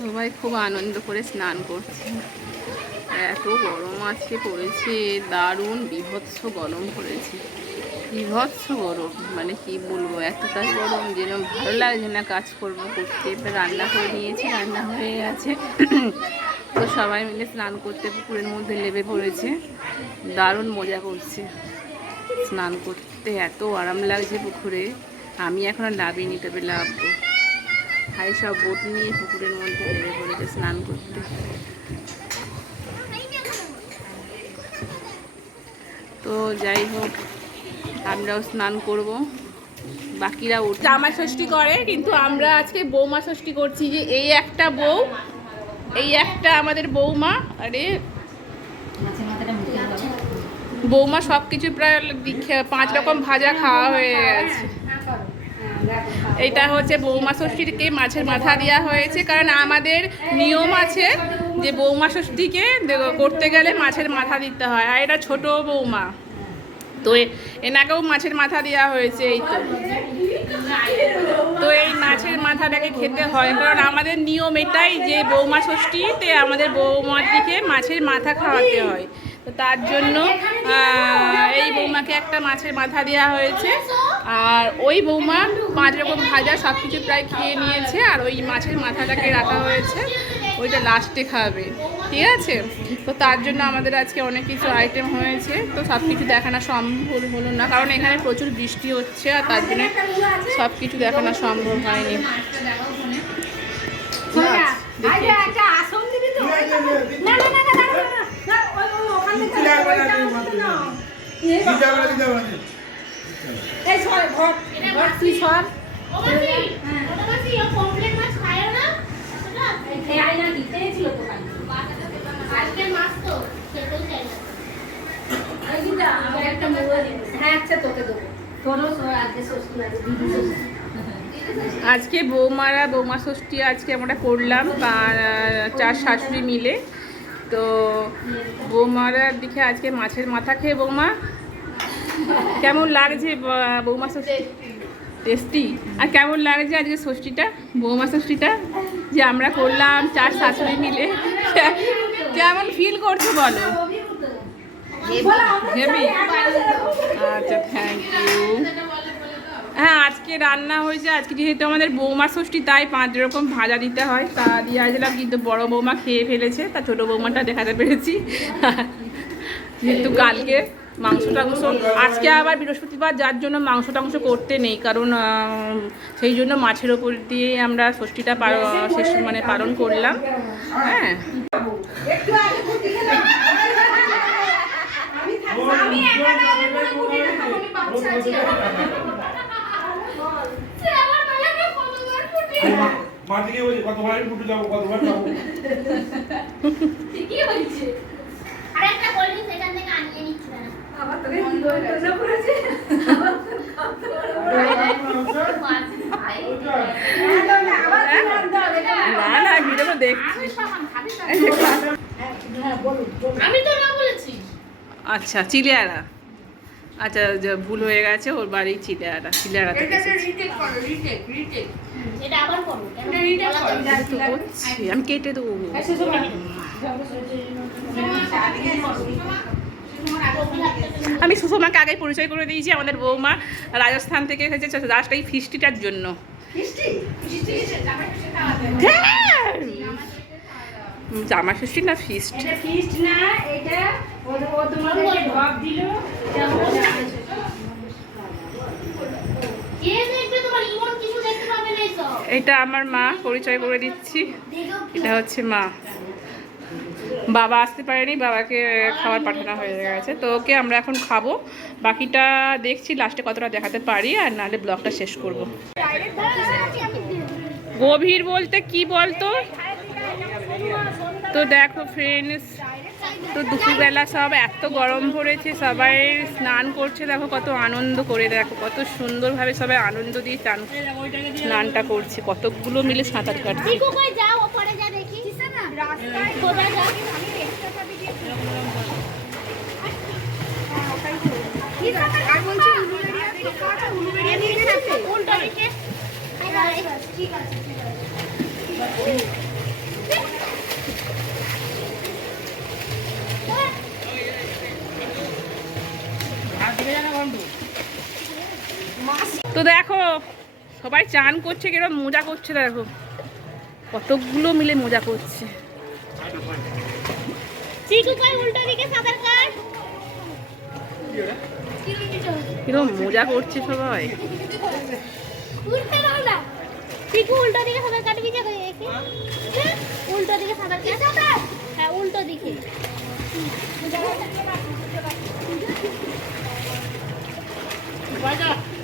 সবাই খুব আনন্দ করে স্নান করছে। এত গরম আজকে পড়েছে, দারুণ বিভৎস গরম পড়েছে। বিভৎস গরম মানে কি বলব এতটাই গরম যেন ভালো লাগছে না কাজ করব করতে। এবার রান্না করে নিয়েছি, রান্না হয়ে গেছে। তো সবাই মিলে স্নান করতে পুকুরের মধ্যে লেবে পড়েছে। দারুণ মজা করছে স্নান করতে। এত আরাম লাগছে পুকুরে। আমি এখন আর লাভিনি তবে লাভবো ভাই সব বোট নিয়ে পুকুরের মধ্যে লেবে পড়েছে স্নান করতে। তো যাই হোক, আমরাও স্নান করব। বাকিরা জামা ষষ্ঠী করে, কিন্তু আমরা আজকে বৌমা ষষ্ঠী করছি যে এই একটা বউ, এই একটা আমাদের বৌমা, আরে বৌমা সব কিছু প্রায় পাঁচ রকম ভাজা খাওয়া হয়ে গেছে। এটা হচ্ছে বৌমা ষষ্ঠীকে মাছের মাথা দেওয়া হয়েছে, কারণ আমাদের নিয়ম আছে যে বৌমা ষষ্ঠীকে করতে গেলে মাছের মাথা দিতে হয়, আর এটা ছোট বৌমা। তো এনাকেও মাছের মাথা দেওয়া হয়েছে এই তো। তো এই মাছের মাথাটাকে খেতে হয়, কারণ আমাদের নিয়ম এটাই যে বৌমা ষষ্ঠীতে আমাদের বৌমার দিকে মাছের মাথা খাওয়াতে হয়। তো তার জন্য এই বৌমাকে একটা মাছের মাথা দেওয়া হয়েছে আর ওই বৌমা পাঁচ রকম ভাজা সব কিছু প্রায় খেয়ে নিয়েছে আর ওই মাছের মাথাটাকে রাখা হয়েছে ওইটা লাস্টে খাবে ঠিক আছে তো তার জন্য আমাদের আজকে অনেক কিছু আইটেম হয়েছে তো সব কিছু দেখানো সম্ভব হলো না কারণ এখানে প্রচুর বৃষ্টি হচ্ছে আর তার জন্য সব কিছু দেখানো সম্ভব হয়নি দেখি আজকে বৌমারা বৌমা ষষ্ঠী আজকে আমরা করলাম চার শাশুড়ি মিলে। তো বৌমারার দিকে আজকে মাছের মাথা খেয়ে বৌমা? কেমন লাগছে বৌমা ষষ্ঠী? টেস্টি। আর কেমন লাগছে আজকে ষষ্ঠীটা? বৌমা ষষ্ঠীটা যে আমরা করলাম চার শাশুড়ি মিলে। কেমন ফিল করছ বলো? হেভি। আচ্ছা থ্যাংক ইউ হ্যাঁ আজকে রান্না হয়েছে। আজকে যেহেতু আমাদের বৌমা ষষ্ঠী, তাই পাঁচ রকম ভাজা দিতে হয়। তা দিয়ে আসলাম, কিন্তু বড় বৌমা খেয়ে ফেলেছে, তা ছোটো বৌমাটা দেখাতে পেরেছি। যেহেতু কালকে মাংস টাংস আজকে আবার বৃহস্পতিবার, যার জন্য মাংস টাংস করতে নেই, কারণ সেই জন্য মাছের ওপর দিয়ে আমরা ষষ্ঠীটা শেষ মানে পালন করলাম। হ্যাঁ আমি একা না হলে কোনো কুটির না খাব, আমি বাচ্চা আছি। মাটিকে বলছি কতবার ফুটে যাব কতবার যাব ঠিকই হয়েছে। আরেকটা কোল্ড ড্রিঙ্কস এখান থেকে আনিয়ে নিচ্ছি দাঁড়া। আবার তোকে নিমন্ত্রণ করেছে। ভাই, দাও না। না ভিডিও দেখছি। আমি তো না বলেছি আচ্ছা চিলিয়ারা আচ্ছা যে ভুল হয়ে গেছে ওর বাড়ি চিলিয়ারা চিলিয়ারা আমি কেটে দেবো। আমি সুষমাকে আগে পরিচয় করে দিয়েছি আমাদের বৌমা রাজস্থান থেকে এসেছে লাস্ট এই ফিস্টিটার জন্য মিষ্টি? জামা ষষ্ঠী না ফিস্ট এটা ফিস্ট না, এটা ও- ও তোমাদেরকে দিল, এটা হলো জামাই ষষ্ঠী। কে দেখবে তোমার? ইমন কিছু দেখতে পাবে না এইসব। এটা আমার মা পরিচয় করে দিচ্ছি। এটা হচ্ছে মা। বাবা আসতে পারেনি বাবাকে খাবার পাঠানো হয়ে গেছে। তো ওকে আমরা এখন খাব। বাকিটা দেখছি লাস্টে কতটা দেখাতে পারি আর নাহলে ব্লগটা শেষ করব। গভীর বলতে কি বলতো? তো দেখো ফ্রেন্ডস তো দুপুরবেলা সব এত গরম পড়েছে সবাই স্নান করছে দেখো কত আনন্দ করে দেখো কত সুন্দরভাবে সবাই আনন্দ দিয়ে স্নান স্নানটা করছে কতগুলো মিলে সাঁতার কাটছে। দেখো। কই তো দেখো সবাই চান করছে কীরকম মজা করছে দেখো। কতগুলো মিলে মজা করছে। কীরকম মজা করছে সবাই। উল্টো দিকে সাঁতার কাটবি উল্টো দিকে সাঁতার হ্যাঁ উল্টো দিকে। 拿下。